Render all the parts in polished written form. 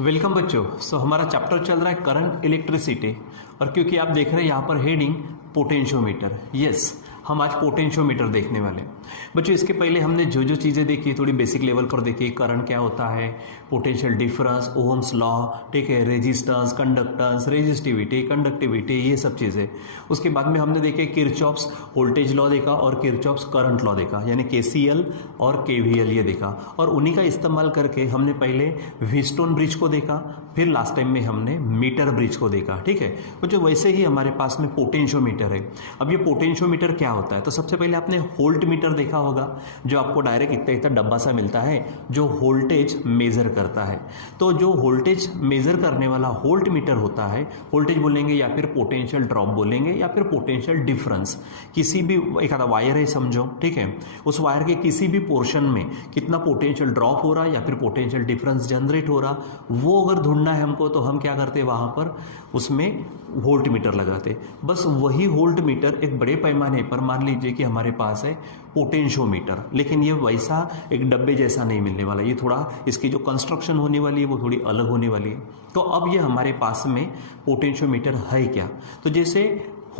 Welcome बच्चों। हमारा chapter चल रहा है करंट इलेक्ट्रिसिटी, और क्योंकि आप देख रहे हैं यहाँ पर हेडिंग पोटेंशियोमीटर। यस, हम आज पोटेंशियोमीटर देखने वाले हैं। बच्चों इसके पहले हमने जो जो चीज़ें देखी थोड़ी बेसिक लेवल पर देखी, करंट क्या होता है, पोटेंशियल डिफरेंस, ओम्स लॉ, ठीक है, रेजिस्टेंस, कंडक्टेंस, रेजिस्टिविटी, कंडक्टिविटी, ये सब चीज़ें। उसके बाद में हमने देखे किरचॉफ्स वोल्टेज लॉ देखा और किरचॉफ्स करंट लॉ देखा, यानी केसीएल और केवीएल ये देखा, और उन्हीं का इस्तेमाल करके हमने पहले व्हीटस्टोन ब्रिज को देखा, फिर लास्ट टाइम में हमने मीटर ब्रिज को देखा। ठीक है बच्चों, वैसे ही हमारे पास में पोटेंशियोमीटर है। अब ये पोटेंशियोमीटर क्या होता है, तो सबसे पहले आपने वोल्ट मीटर देखा होगा, जो आपको डायरेक्ट इतना इतना डब्बा सा मिलता है जो वोल्टेज मेजर करता है। तो जो वोल्टेज मेजर करने वाला वोल्ट मीटर होता है, वोल्टेज बोलेंगे या फिर पोटेंशियल ड्रॉप बोलेंगे या फिर पोटेंशियल डिफरेंस। किसी भी एक आधा वायर है समझो, ठीक है, उस वायर के किसी भी पोर्शन में कितना पोटेंशियल ड्रॉप हो रहा है या फिर पोटेंशियल डिफरेंस जनरेट हो रहा, वो अगर ढूंढना है हमको तो हम क्या करते हैं, वहां पर उसमें वोल्ट मीटर लगाते। बस वही वोल्ट मीटर एक बड़े पैमाने पर, मान लीजिए कि हमारे पास है पोटेंशियोमीटर, लेकिन ये वैसा एक डब्बे जैसा नहीं मिलने वाला, ये थोड़ा इसकी जो कंस्ट्रक्शन होने वाली है वो थोड़ी अलग होने वाली है। तो अब ये हमारे पास में पोटेंशियोमीटर है क्या, तो जैसे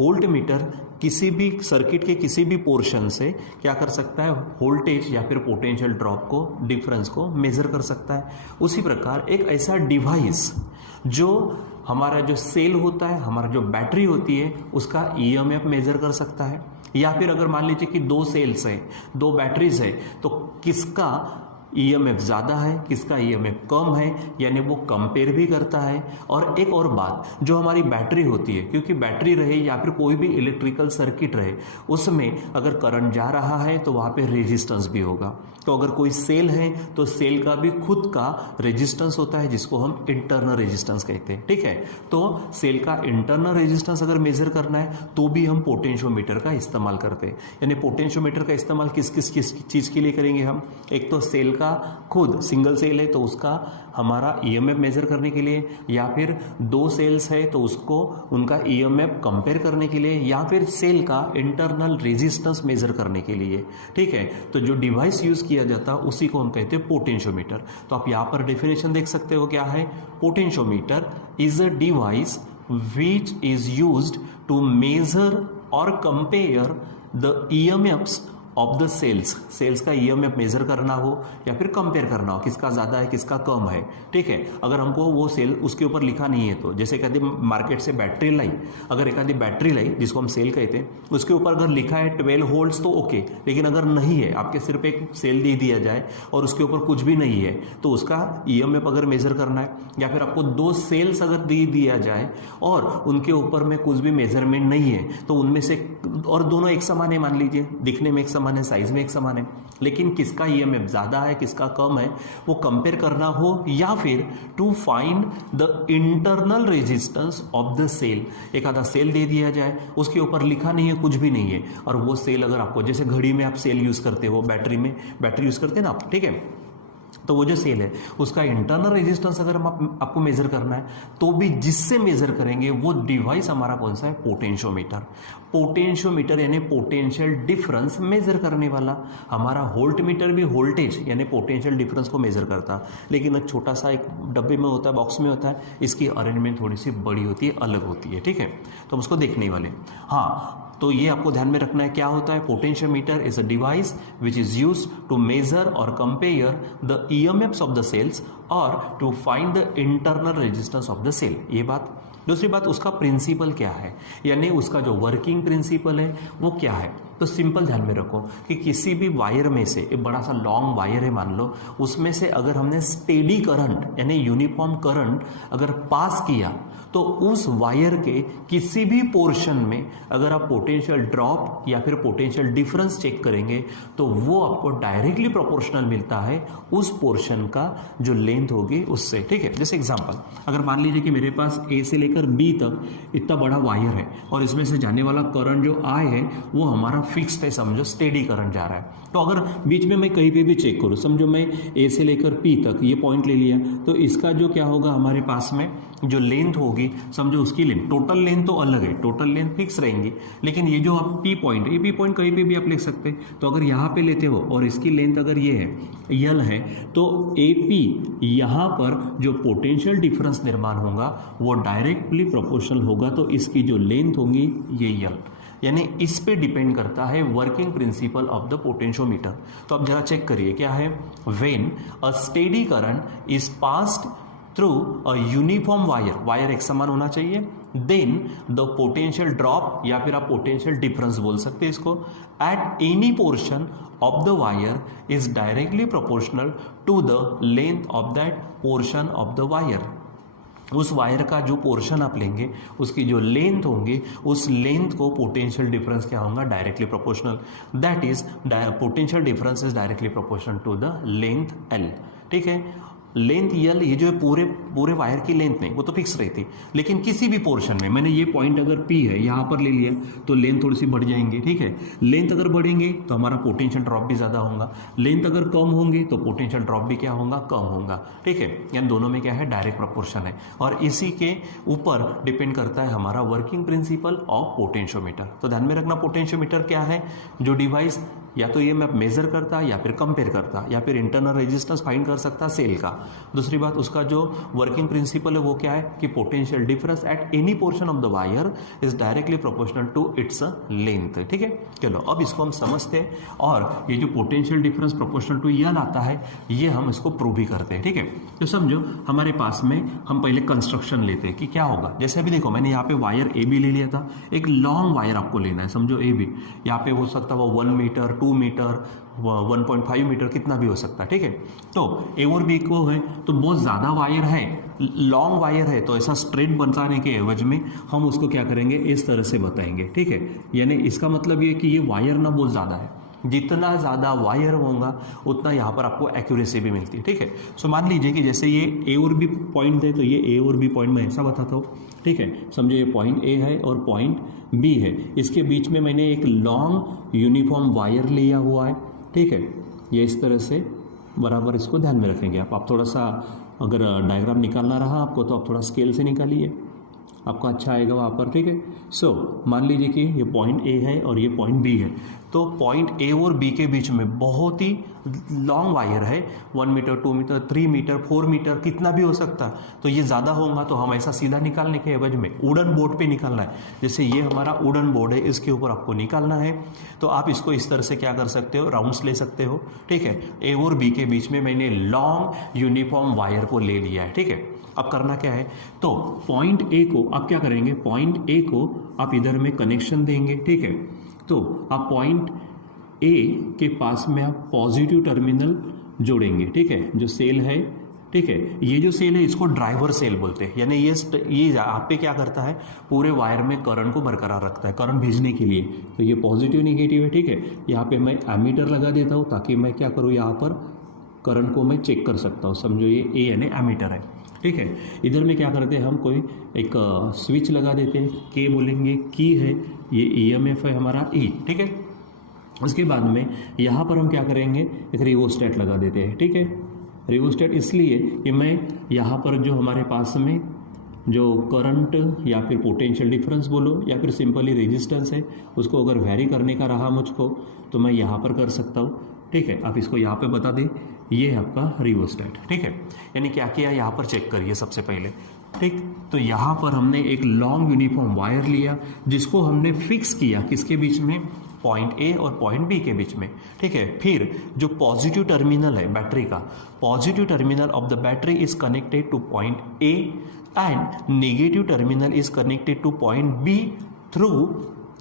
वोल्ट मीटर किसी भी सर्किट के किसी भी पोर्शन से क्या कर सकता है, वोल्टेज या फिर पोटेंशियल ड्रॉप को, डिफरेंस को मेजर कर सकता है। उसी प्रकार एक ऐसा डिवाइस जो हमारा जो सेल होता है, हमारा जो बैटरी होती है, उसका ईएमएफ मेजर कर सकता है। या फिर अगर मान लीजिए कि दो सेल्स है, दो बैटरीज है, तो किसका ईएमएफ ज़्यादा है, किसका ईएमएफ कम है, यानी वो कंपेयर भी करता है। और एक और बात, जो हमारी बैटरी होती है, क्योंकि बैटरी रहे या फिर कोई भी इलेक्ट्रिकल सर्किट रहे, उसमें अगर करंट जा रहा है तो वहाँ पे रेजिस्टेंस भी होगा। तो अगर कोई सेल है तो सेल का भी खुद का रेजिस्टेंस होता है, जिसको हम इंटरनल रेजिस्टेंस कहते हैं। ठीक है, तो सेल का इंटरनल रेजिस्टेंस अगर मेजर करना है तो भी हम पोटेंशियोमीटर का इस्तेमाल करते हैं। यानी पोटेंशियोमीटर का इस्तेमाल किस किस किस चीज़ के लिए करेंगे हम, एक तो सेल का खुद सिंगल सेल है तो उसका हमारा ईएमएफ मेजर करने के लिए, या फिर दो सेल्स है तो उसको उनका ईएमएफ कंपेयर करने के लिए, या फिर सेल का इंटरनल रेजिस्टेंस मेजर करने के लिए। ठीक है, तो जो डिवाइस यूज किया जाता है उसी को हम कहते हैं पोटेंशियोमीटर। तो आप यहाँ पर डेफिनेशन देख सकते हो, क्या है, potentiometer is a device which is used to measure और compare the EMFs of the cells का ईएमएफ मेजर करना हो या फिर कंपेयर करना हो, किसका ज़्यादा है किसका कम है। ठीक है, अगर हमको वो सेल उसके ऊपर लिखा नहीं है, तो जैसे कहते मार्केट से बैटरी लाई, अगर एक आधी बैटरी लाई जिसको हम सेल कहते हैं, उसके ऊपर अगर लिखा है 12 वोल्ट्स तो ओके, लेकिन अगर नहीं है, आपके सिर्फ एक सेल दे दिया जाए और उसके ऊपर कुछ भी नहीं है, तो उसका ईएमएफ अगर मेजर करना है, या फिर आपको दो सेल्स अगर दे दिया जाए और उनके ऊपर में कुछ भी मेजरमेंट नहीं है, तो उनमें से, और दोनों एक समान है, मान लीजिए दिखने में एक समान है, साइज में एक समान है, लेकिन किसका ईएमएफ ज्यादा है किसका कम है, वो कंपेयर करना हो, या फिर to find the internal resistance of the cell, एक आधा सेल दे दिया जाए, उसके ऊपर लिखा नहीं है, कुछ भी नहीं है, और वो सेल अगर आपको, जैसे घड़ी में आप सेल यूज करते हो, बैटरी में बैटरी यूज करते हैं ना आप, ठीक है, तो वो जो सेल है उसका इंटरनल रेजिस्टेंस अगर आपको मेजर करना है, तो भी जिससे मेजर करेंगे वो डिवाइस हमारा कौन सा है, पोटेंशियोमीटर। पोटेंशियोमीटर यानी पोटेंशियल डिफरेंस मेजर करने वाला। हमारा वोल्ट मीटर भी वोल्टेज यानी पोटेंशियल डिफरेंस को मेजर करता, लेकिन एक छोटा सा एक डब्बे में होता है, बॉक्स में होता है, इसकी अरेंजमेंट थोड़ी सी बड़ी होती है, अलग होती है। ठीक है, तो हम उसको देखने वाले। हाँ, तो ये आपको ध्यान में रखना है, क्या होता है, potentiometer is a device which is used to measure और compare the EMFs of the cells और to find the internal resistance of the cell. ये बात। दूसरी बात, उसका प्रिंसिपल क्या है, यानी उसका जो वर्किंग प्रिंसिपल है वो क्या है। तो सिंपल ध्यान में रखो कि किसी भी वायर में से, एक बड़ा सा लॉन्ग वायर है मान लो, उसमें से अगर हमने स्टेडी करंट यानी यूनिफॉर्म करंट अगर पास किया, तो उस वायर के किसी भी पोर्शन में अगर आप पोटेंशियल ड्रॉप या फिर पोटेंशियल डिफरेंस चेक करेंगे, तो वो आपको डायरेक्टली प्रोपोर्शनल मिलता है उस पोर्शन का जो लेंथ होगी उससे। ठीक है, जैसे एग्जांपल, अगर मान लीजिए कि मेरे पास ए से लेकर बी तक इतना बड़ा वायर है, और इसमें से जाने वाला करंट जो आई है वो हमारा फिक्स्ड है, समझो स्टेडी करंट जा रहा है। तो अगर बीच में मैं कहीं पे भी चेक करूँ, समझो मैं ए से लेकर पी तक ये पॉइंट ले लिया, तो इसका जो क्या होगा हमारे पास में जो लेंथ होगी, समझो उसकी लेंथ, टोटल लेंथ तो अलग है, टोटल लेंथ फिक्स रहेंगी, लेकिन ये जो आप पी पॉइंट, ये पी पॉइंट कहीं पे भी आप लिख सकते हैं। तो अगर यहाँ पे लेते हो और इसकी लेंथ अगर ये है यल है, तो ए पी यहाँ पर जो पोटेंशियल डिफरेंस निर्माण होगा वो डायरेक्टली प्रोपोर्शनल होगा, तो इसकी जो लेंथ होगी ये यल, यानी इस पे डिपेंड करता है working principle of the potentiometer. तो अब जरा चेक करिए क्या है, when a steady current is passed through a uniform wire, wire एक समान होना चाहिए, देन द पोटेंशियल ड्रॉप या फिर आप पोटेंशियल डिफरेंस बोल सकते हैं इसको, at any portion of the wire is directly proportional to the length of that portion of the wire. उस वायर का जो पोर्शन आप लेंगे उसकी जो लेंथ होंगी उस लेंथ को पोटेंशियल डिफरेंस क्या होगा, directly proportional, that is potential difference is directly proportional to the length L. ठीक है, लेंथ यल ये जो है पूरे वायर की लेंथ नहीं, वो तो फिक्स रहती, लेकिन किसी भी पोर्शन में मैंने ये पॉइंट अगर पी है यहाँ पर ले लिया तो लेंथ थोड़ी सी बढ़ जाएंगी। ठीक है, लेंथ अगर बढ़ेंगे तो हमारा पोटेंशियल ड्रॉप भी ज़्यादा होगा, लेंथ अगर कम होंगी तो पोटेंशियल ड्रॉप भी क्या होगा, कम होगा। ठीक है, यानी दोनों में क्या है, डायरेक्ट प्रोपोर्शन है, और इसी के ऊपर डिपेंड करता है हमारा वर्किंग प्रिंसिपल ऑफ पोटेंशियोमीटर। तो ध्यान में रखना, पोटेंशियोमीटर क्या है, जो डिवाइस या तो ये मैं मेजर करता या फिर कंपेयर करता या फिर इंटरनल रेजिस्टेंस फाइंड कर सकता सेल का। दूसरी बात, उसका जो वर्किंग प्रिंसिपल है वो क्या है कि potential difference at any portion of the wire is directly proportional to its length. ठीक है, चलो अब इसको हम समझते हैं, और ये जो पोटेंशियल डिफरेंस प्रोपोर्शनल टू यल आता है ये हम इसको प्रूव भी करते हैं। ठीक है, तो समझो हमारे पास में हम पहले कंस्ट्रक्शन लेते हैं कि क्या होगा। जैसे अभी देखो मैंने यहाँ पे वायर ए बी ले लिया था, एक लॉन्ग वायर आपको लेना है, समझो ए बी, यहाँ पे हो सकता है वो 1 मीटर 2 मीटर 1.5 मीटर कितना भी हो सकता है। ठीक है, तो ए और बी को है तो बहुत ज़्यादा वायर है, लॉन्ग वायर है, तो ऐसा स्ट्रेट बताने के एवज में हम उसको क्या करेंगे, इस तरह से बताएंगे। ठीक है, यानी इसका मतलब ये कि ये वायर ना बहुत ज़्यादा है, जितना ज़्यादा वायर होगा उतना यहाँ पर आपको एक्यूरेसी भी मिलती है। ठीक है, सो मान लीजिए कि जैसे ये ए और बी पॉइंट है, तो ये ए और बी पॉइंट मैं ऐसा बताता हूँ। ठीक है, समझो ये पॉइंट ए है और पॉइंट बी है, इसके बीच में मैंने एक लॉन्ग यूनिफॉर्म वायर लिया हुआ है। ठीक है, ये इस तरह से बराबर, इसको ध्यान में रखेंगे आप थोड़ा सा, अगर डायग्राम निकालना रहा आपको तो आप थोड़ा स्केल से निकालिए, आपका अच्छा आएगा वहाँ पर। ठीक है, सो मान लीजिए कि ये पॉइंट ए है और ये पॉइंट बी है, तो पॉइंट ए और बी के बीच में बहुत ही लॉन्ग वायर है, 1 मीटर 2 मीटर 3 मीटर 4 मीटर कितना भी हो सकता है। तो ये ज़्यादा होगा तो हम ऐसा सीधा निकालने के एवज में वुडन बोर्ड पे निकालना है, जैसे ये हमारा वुडन बोर्ड है, इसके ऊपर आपको निकालना है, तो आप इसको इस तरह से क्या कर सकते हो, राउंड्स ले सकते हो। ठीक है, ए और बी के बीच में मैंने लॉन्ग यूनिफॉर्म वायर को ले लिया है। ठीक है, अब करना क्या है, तो पॉइंट ए को आप क्या करेंगे, पॉइंट ए को आप इधर में कनेक्शन देंगे। ठीक है, तो आप पॉइंट ए के पास में आप पॉजिटिव टर्मिनल जोड़ेंगे। ठीक है, जो सेल है, ठीक है, ये जो सेल है इसको ड्राइवर सेल बोलते हैं, यानी ये आप पे क्या करता है, पूरे वायर में करंट को बरकरार रखता है करंट भेजने के लिए। तो ये पॉजिटिव निगेटिव है। ठीक है, यहाँ पे मैं एमीटर लगा देता हूँ ताकि मैं क्या करूँ, यहाँ पर करंट को मैं चेक कर सकता हूँ। समझो ये ए यानी एमीटर है। ठीक है, इधर में क्या करते हैं, हम कोई एक स्विच लगा देते हैं, के बोलेंगे, की है, ये ईएमएफ है हमारा ई। ठीक है, उसके बाद में यहाँ पर हम क्या करेंगे, एक रिओस्टेट लगा देते हैं। ठीक है, रिओस्टेट इसलिए कि मैं यहाँ पर जो हमारे पास में जो करंट या फिर पोटेंशियल डिफरेंस बोलो या फिर सिंपली रेजिस्टेंस है, उसको अगर वेरी करने का रहा मुझको तो मैं यहाँ पर कर सकता हूँ। ठीक है, आप इसको यहाँ पे बता दें, ये है आपका रिओस्टेट। ठीक है, यानी क्या किया, यहाँ पर चेक करिए सबसे पहले। ठीक, तो यहाँ पर हमने एक लॉन्ग यूनिफॉर्म वायर लिया जिसको हमने फिक्स किया किसके बीच में, पॉइंट ए और पॉइंट बी के बीच में। ठीक है, फिर जो पॉजिटिव टर्मिनल है बैटरी का, positive terminal of the battery is connected two point A and negative terminal is connected two point B through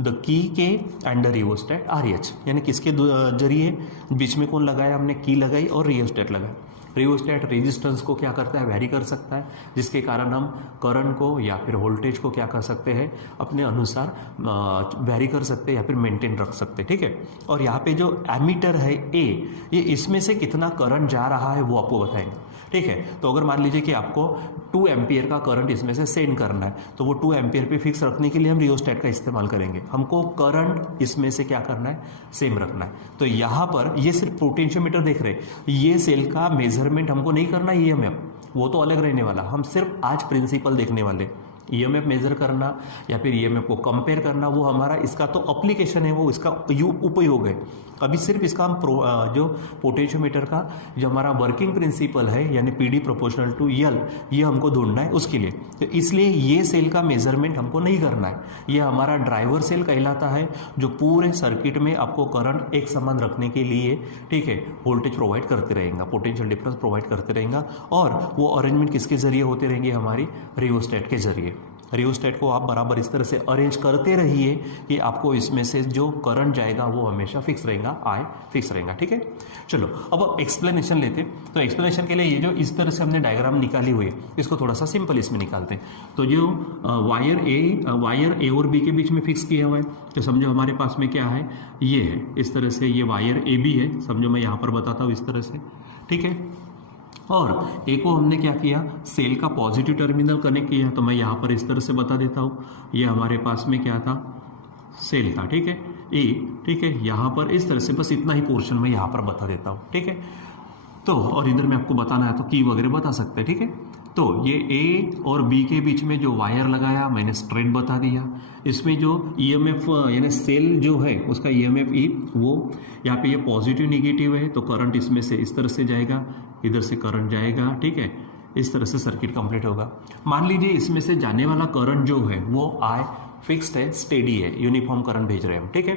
the key के एंड द रिओस्टेट आरएच। यानी किसके जरिए, बीच में कौन लगाया, हमने की लगाई और रिओस्टेट लगाया। रिओस्टेट रेजिस्टेंस को क्या करता है, वेरी कर सकता है, जिसके कारण हम करंट को या फिर वोल्टेज को क्या कर सकते हैं, अपने अनुसार वेरी कर सकते हैं या फिर मेंटेन रख सकते हैं। ठीक है, और यहाँ पे जो एमीटर है ए, ये इसमें से कितना करंट जा रहा है वो आपको बताएंगे। ठीक है। तो अगर मान लीजिए कि आपको 2 एम्पियर का करंट इसमें से सेंड करना है, तो वो 2 एम्पियर पे फिक्स रखने के लिए हम रियोस्टेट का इस्तेमाल करेंगे। हमको करंट इसमें से क्या करना है, सेम रखना है। तो यहाँ पर ये सिर्फ पोटेंशियोमीटर देख रहे हैं, ये सेल का मेजरमेंट हमको नहीं करना, ईएमएफ वो तो अलग रहने वाला। हम सिर्फ आज प्रिंसिपल देखने वाले, ईएमएफ मेजर करना या फिर ईएमएफ को कंपेयर करना, वो हमारा इसका तो एप्लीकेशन है, वो इसका उपयोग है। अभी सिर्फ इसका हम जो पोटेंशियोमीटर का जो हमारा वर्किंग प्रिंसिपल है, यानी पीडी प्रोपोर्शनल टू एल, ये हमको ढूंढना है उसके लिए। तो इसलिए ये सेल का मेजरमेंट हमको नहीं करना है। ये हमारा ड्राइवर सेल कहलाता है, जो पूरे सर्किट में आपको करंट एक समान रखने के लिए, ठीक है, वोल्टेज प्रोवाइड करते रहेगा, पोटेंशियल डिफरेंस प्रोवाइड करते रहेगा। और वो अरेंजमेंट किसके जरिए होते रहेंगे, हमारी रियोस्टेट के जरिए। रियोस्टेट को आप बराबर इस तरह से अरेंज करते रहिए कि आपको इसमें से जो करंट जाएगा वो हमेशा फिक्स रहेगा, आई फिक्स रहेगा। ठीक है, चलो अब एक्सप्लेनेशन लेते। तो एक्सप्लेनेशन के लिए ये जो इस तरह से हमने डायग्राम निकाली हुई है, इसको थोड़ा सा सिंपल इसमें निकालते हैं। तो जो वायर ए और बी के बीच में फिक्स किया हुआ है, तो समझो हमारे पास में क्या है, ये है इस तरह से, ये वायर ए बी है, समझो मैं यहाँ पर बताता हूँ इस तरह से। ठीक है, और ए को हमने क्या किया, सेल का पॉजिटिव टर्मिनल कनेक्ट किया। तो मैं यहाँ पर इस तरह से बता देता हूँ, ये हमारे पास में क्या था, सेल था। ठीक है, ए, ठीक है, यहाँ पर इस तरह से, बस इतना ही पोर्शन मैं यहाँ पर बता देता हूँ। ठीक है, तो और इधर में आपको बताना है तो की वगैरह बता सकते हैं। ठीक है, तो ये ए और बी के बीच में जो वायर लगाया मैंने स्ट्रेट बता दिया। इसमें जो ईएमएफ यानी सेल जो है उसका ईएमएफ ई, वो यहाँ पे ये पॉजिटिव निगेटिव है, तो करंट इसमें से इस तरह से जाएगा, इधर से करंट जाएगा। ठीक है, इस तरह से सर्किट कंप्लीट होगा। मान लीजिए इसमें से जाने वाला करंट जो है वो आई फिक्स्ड है, स्टेडी है, यूनिफॉर्म करंट भेज रहे हैं हम। ठीक है,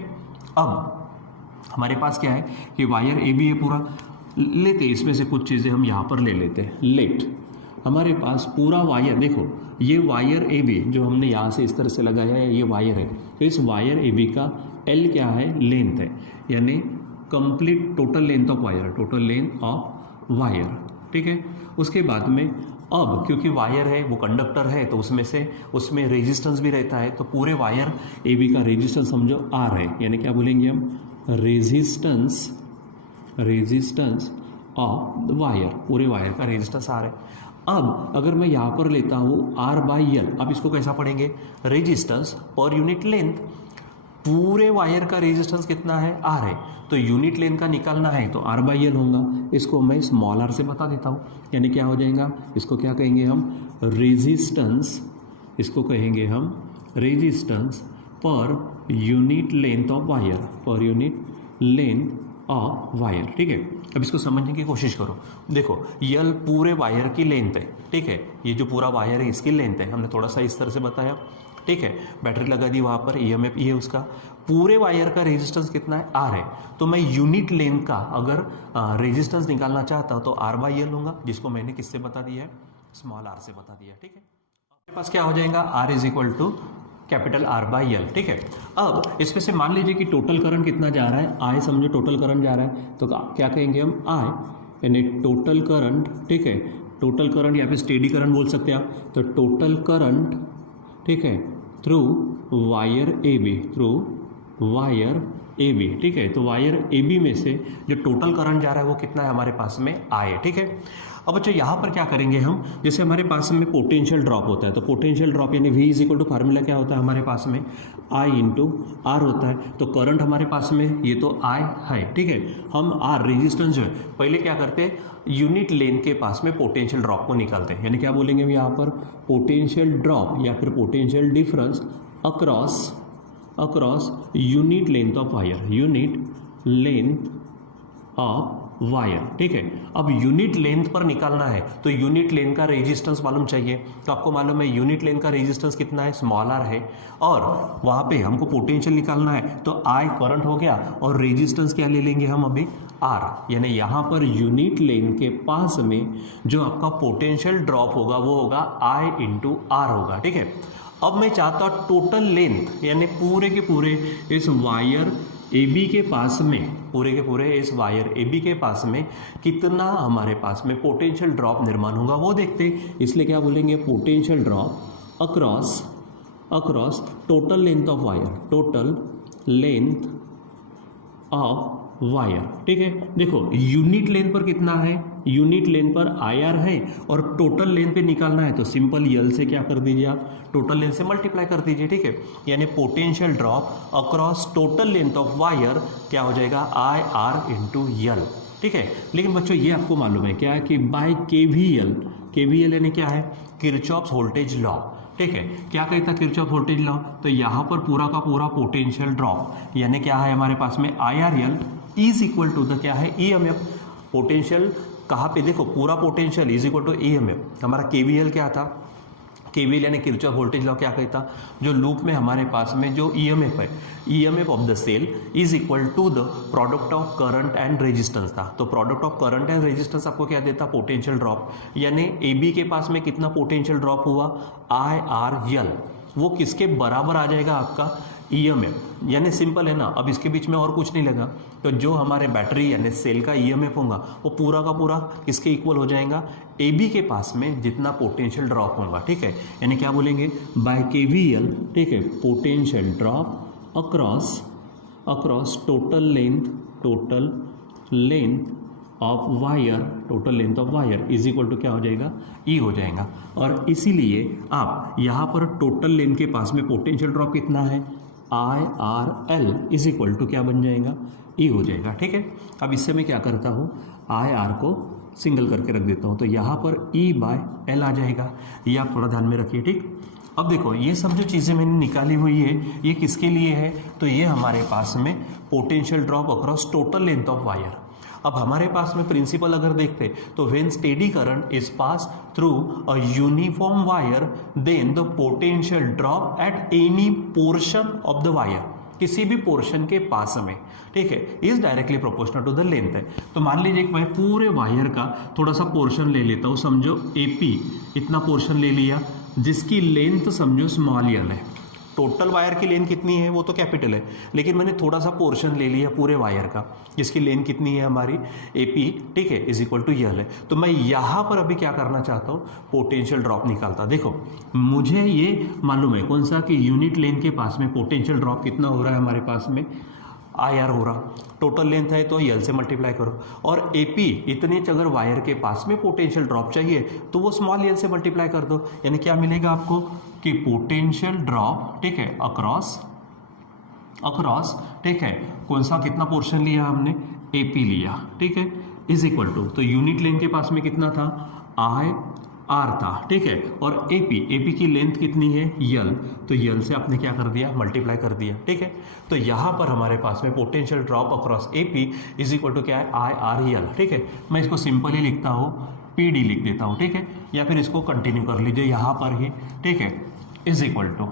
अब हमारे पास क्या है कि वायर ए बी है पूरा, लेते इसमें से कुछ चीज़ें हम यहाँ पर ले लेते हैं। लेट हमारे पास पूरा वायर, देखो ये वायर ए बी जो हमने यहाँ से इस तरह से लगाया है, ये वायर है। तो इस वायर ए बी का एल क्या है, लेंथ है, यानी complete total length of wire, total length of wire. ठीक है, उसके बाद में अब क्योंकि वायर है वो कंडक्टर है, तो उसमें रेजिस्टेंस भी रहता है। तो पूरे वायर ए बी का रेजिस्टेंस समझो आर है, यानी क्या बोलेंगे हम, रेजिस्टेंस ऑफ वायर, पूरे वायर का रेजिस्टेंस आर है। अब अगर मैं यहाँ पर लेता हूँ आर बाई एल, अब इसको कैसा पढ़ेंगे, रेजिस्टेंस पर यूनिट लेंथ। पूरे वायर का रेजिस्टेंस कितना है, आर है, तो यूनिट लेंथ का निकालना है तो आर बाई एल होगा। इसको मैं स्मॉल आर से बता देता हूँ, यानी क्या हो जाएगा, इसको क्या कहेंगे हम, रेजिस्टेंस, इसको कहेंगे हम resistance per unit length of wire, per unit length of wire. ठीक है, अब इसको समझने की कोशिश करो। देखो यल पूरे वायर की लेंथ है। ठीक है, ये जो पूरा वायर है इसकी लेंथ है, हमने थोड़ा सा इस तरह से बताया। ठीक है, बैटरी लगा दी वहाँ पर, ईएमएफ ये उसका। पूरे वायर का रेजिस्टेंस कितना है, आर है, तो मैं यूनिट लेंथ का अगर रेजिस्टेंस निकालना चाहता हूँ तो आर बाई एल लूँगा, जिसको मैंने किससे बता दिया है, स्मॉल आर से बता दिया। ठीक है, आपके पास क्या हो जाएगा, R is equal to capital R by L. ठीक है, अब इसमें से मान लीजिए कि टोटल करंट कितना जा रहा है, आई समझो टोटल करंट जा रहा है, तो क्या कहेंगे हम, आई यानी टोटल करंट। ठीक है, टोटल करंट या फिर स्टेडी करंट बोल सकते हैं आप, तो टोटल करंट, ठीक है, through wire A B, through wire A B. ठीक है, तो वायर ए बी में से जो टोटल करंट जा रहा है वो कितना है हमारे पास में, आई है। ठीक है, अब बच्चों यहाँ पर क्या करेंगे हम, जैसे हमारे पास में पोटेंशियल ड्रॉप होता है, तो पोटेंशियल ड्रॉप यानी V is equal to formula क्या होता है हमारे पास में, I इंटू आर होता है। तो करंट हमारे पास में ये तो I है। ठीक है, हम R रेजिस्टेंस जो है, पहले क्या करते हैं, यूनिट लेंथ के पास में पोटेंशियल ड्रॉप को निकालते हैं, यानी क्या बोलेंगे हम यहाँ पर, पोटेंशियल ड्रॉप या फिर potential difference across unit length of wire, unit length of wire. ठीक है, अब यूनिट लेंथ पर निकालना है तो यूनिट लेंथ का रेजिस्टेंस मालूम चाहिए। तो आपको मालूम है यूनिट लेंथ का रेजिस्टेंस कितना है, स्मॉल आर है, और वहाँ पे हमको पोटेंशियल निकालना है, तो आई करंट हो गया और रेजिस्टेंस क्या ले लेंगे हम अभी, आर, यानी यहाँ पर यूनिट लेंथ के पास में जो आपका पोटेंशियल ड्रॉप होगा वो होगा आई इंटू आर होगा। ठीक है, अब मैं चाहता हूँ टोटल लेंथ यानी पूरे के पूरे इस वायर ए बी के पास में, पूरे के पूरे इस वायर ए बी के पास में कितना हमारे पास में पोटेंशियल ड्रॉप निर्माण होगा वो देखते हैं। इसलिए क्या बोलेंगे, potential drop across total length of wire, total length of wire. ठीक है, देखो यूनिट लेंथ पर कितना है, यूनिट लेंथ पर IR है और टोटल लेंथ पे निकालना है तो सिंपल यल से क्या कर दीजिए आप, टोटल लेंथ से मल्टीप्लाई कर दीजिए, ठीक है। यानी potential drop across total length of wire क्या हो जाएगा, IR इंटू यल, ठीक है। लेकिन बच्चों ये आपको मालूम है क्या है कि बाय KVL, KVL यानी क्या है, किरचॉफ्स वोल्टेज लॉ, ठीक है। क्या कहता है किरचॉफ वोल्टेज लॉ, तो यहाँ पर पूरा का पूरा पोटेंशियल ड्रॉप यानी क्या है हमारे पास में IRL is equal to the क्या है EMF। पोटेंशियल कहाँ पे देखो, पूरा potential is equal to EMF। हमारा KVL क्या था, KVL यानी किरचॉफ वोल्टेज लॉ क्या कहता, जो लूप में हमारे पास में जो EMF है, EMF of the cell is equal to the product of current and resistance था। तो product of current and resistance आपको क्या देता, पोटेंशियल ड्रॉप। यानी AB के पास में कितना पोटेंशियल ड्रॉप हुआ, IRL, वो किसके बराबर आ जाएगा आपका EMF। यानी सिंपल है ना, अब इसके बीच में और कुछ नहीं लगा, तो जो हमारे बैटरी यानी सेल का EMF होगा वो पूरा का पूरा किसके इक्वल हो जाएगा, AB के पास में जितना पोटेंशियल ड्रॉप होगा, ठीक है। यानी क्या बोलेंगे, बाय KVL, ठीक है, potential drop across total length of wire is equal to क्या हो जाएगा, E हो जाएगा। और इसीलिए आप यहाँ पर टोटल लेंथ के पास में पोटेंशियल ड्रॉप कितना है, IRL इज इक्वल टू क्या बन जाएगा, E हो जाएगा, ठीक है। अब इससे मैं क्या करता हूँ, IR को सिंगल करके रख देता हूँ, तो यहाँ पर E/L आ जाएगा। ये आप थोड़ा ध्यान में रखिए, ठीक। अब देखो ये सब जो चीज़ें मैंने निकाली हुई है ये किसके लिए है, तो ये हमारे पास में potential drop across total length of wire. अब हमारे पास में प्रिंसिपल अगर देखते तो when steady current is pass through a uniform wire then the potential drop at any portion of the wire, किसी भी पोर्शन के पास में, ठीक है, is directly proportional to the length है। तो मान लीजिए कि मैं पूरे वायर का थोड़ा सा पोर्शन ले लेता हूँ, समझो AP इतना पोर्शन ले लिया जिसकी लेंथ समझो स्मॉल l है। टोटल वायर की लेंथ कितनी है वो तो कैपिटल है, लेकिन मैंने थोड़ा सा पोर्शन ले लिया पूरे वायर का जिसकी लेंथ कितनी है हमारी AP, ठीक है, इज इक्वल टू यल है। तो मैं यहाँ पर अभी क्या करना चाहता हूँ, पोटेंशियल ड्रॉप निकालता। देखो मुझे ये मालूम है कौन सा, कि यूनिट लेंथ के पास में पोटेंशियल ड्रॉप कितना हो रहा है हमारे पास में, IR हो रहा, टोटल लेंथ है तो यल से मल्टीप्लाई करो, और AP इतने अगर वायर के पास में पोटेंशियल ड्रॉप चाहिए तो वो स्मॉल यल से मल्टीप्लाई कर दो। यानी क्या मिलेगा आपको कि पोटेंशियल ड्रॉप, ठीक है, अक्रॉस, ठीक है, कौन सा कितना पोर्शन लिया हमने, AP लिया, ठीक है, इज इक्वल टू, तो यूनिट लेंथ के पास में कितना था, IR था, ठीक है, और AP की लेंथ कितनी है, यल, तो यल से आपने क्या कर दिया, मल्टीप्लाई कर दिया, ठीक है। तो यहाँ पर हमारे पास में potential drop across AP is equal to क्या है, IRL, ठीक है। मैं इसको सिंपली लिखता हूँ, PD लिख देता हूँ, ठीक है, या फिर इसको कंटिन्यू कर लीजिए यहाँ पर ही, ठीक है, इज इक्वल टू,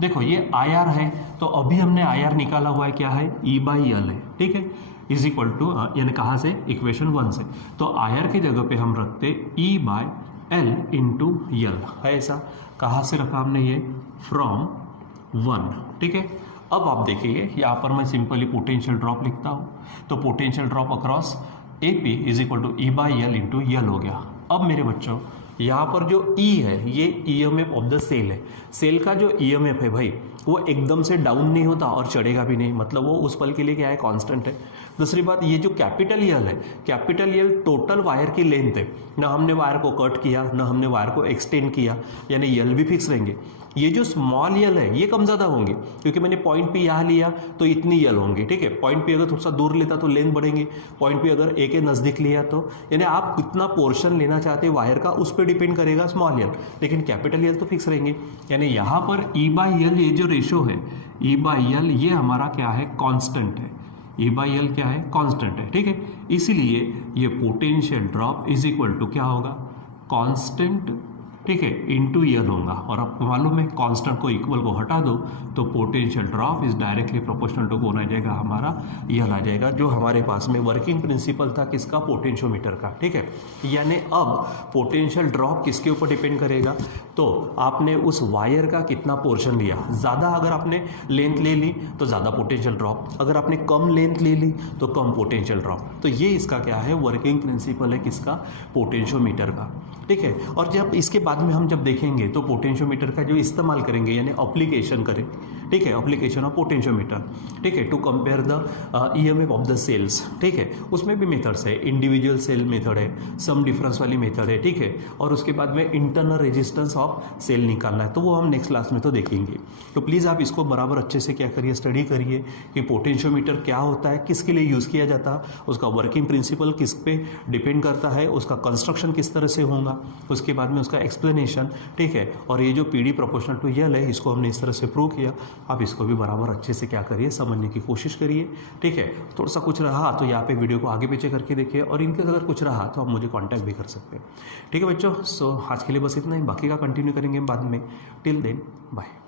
देखो ये IR है तो अभी हमने IR निकाला हुआ है क्या है, E/L है, ठीक है, इज इक्वल टू, यानी कहाँ से, इक्वेशन 1 से। तो IR की जगह पे हम रखते E/L इंटू यल, है ऐसा, कहाँ से रखा हमने ये, फ्रॉम 1, ठीक है। अब आप देखिए यहाँ पर मैं सिंपली पोटेंशियल ड्रॉप लिखता हूँ, तो potential drop across AP is equal to E/L into L हो गया। अब मेरे बच्चों यहाँ पर जो E है ये EMF ऑफ द सेल है। सेल का जो EMF है भाई वो एकदम से डाउन नहीं होता और चढ़ेगा भी नहीं, मतलब वो उस पल के लिए क्या है, कांस्टेंट है। दूसरी बात, ये जो कैपिटल यल है, कैपिटल यल टोटल वायर की लेंथ है, ना हमने वायर को कट किया ना हमने वायर को एक्सटेंड किया, यानी यल भी फिक्स रहेंगे। ये जो स्मॉल यल है ये कम ज़्यादा होंगे, क्योंकि मैंने पॉइंट P यहाँ लिया तो इतनी यल होंगी, ठीक है। पॉइंट P अगर थोड़ा सा दूर लेता तो लेंथ बढ़ेंगे, पॉइंट P अगर A के नज़दीक लिया तो, यानी आप कितना पोर्शन लेना चाहते हैं वायर का उस पर डिपेंड करेगा स्मॉल यल, लेकिन कैपिटल यल तो फिक्स रहेंगे। यानी यहाँ पर E/L ये जो रेशो है, E/L ये हमारा क्या है, कांस्टेंट है, E/L क्या है, कांस्टेंट है, ठीक है। इसीलिए ये potential drop is equal to क्या होगा, कांस्टेंट, ठीक है, इनटू यल होगा। और आपको मालूम है कांस्टेंट को इक्वल को हटा दो तो potential drop is directly proportional to कौन आ जाएगा, हमारा यल आ जाएगा, जो हमारे पास में वर्किंग प्रिंसिपल था किसका, पोटेंशियोमीटर का, ठीक है। यानी अब पोटेंशियल ड्रॉप किसके ऊपर डिपेंड करेगा, तो आपने उस वायर का कितना पोर्शन लिया, ज़्यादा अगर आपने लेंथ ले ली तो ज़्यादा पोटेंशियल ड्रॉप, अगर आपने कम लेंथ ले ली तो कम पोटेंशियल ड्रॉप। तो ये इसका क्या है, वर्किंग प्रिंसिपल है किसका, पोटेंशियोमीटर का, ठीक है। और जब इसके बाद बाद में हम जब देखेंगे तो पोटेंशियोमीटर का जो इस्तेमाल करेंगे यानी अप्लीकेशन करें, ठीक है, अप्लीकेशन ऑफ पोटेंशियोमीटर, ठीक है, to compare the EMF of the cells, ठीक है, उसमें भी मेथड्स है, इंडिविजुअल सेल मेथड है, सम डिफरेंस वाली मेथड है, ठीक है, और उसके बाद में इंटरनल रेजिस्टेंस ऑफ सेल निकालना है, तो वो हम नेक्स्ट क्लास में तो देखेंगे। तो प्लीज़ आप इसको बराबर अच्छे से क्या करिए, स्टडी करिए कि पोटेंशियोमीटर क्या होता है, किसके लिए यूज़ किया जाता है, उसका वर्किंग प्रिंसिपल किस पे डिपेंड करता है, उसका कंस्ट्रक्शन किस तरह से होगा, उसके बाद में उसका एक्सप्लेनेशन, ठीक है, और ये जो PD प्रोपोर्शनल टू यल है इसको हमने इस तरह से प्रूव किया। आप इसको भी बराबर अच्छे से क्या करिए, समझने की कोशिश करिए, ठीक है। थोड़ा सा कुछ रहा तो यहाँ पे वीडियो को आगे पीछे करके देखिए, और इनके अगर कुछ रहा तो आप मुझे कांटेक्ट भी कर सकते हैं, ठीक है बच्चों। सो आज के लिए बस इतना ही, बाकी का कंटिन्यू करेंगे बाद में। Till then bye.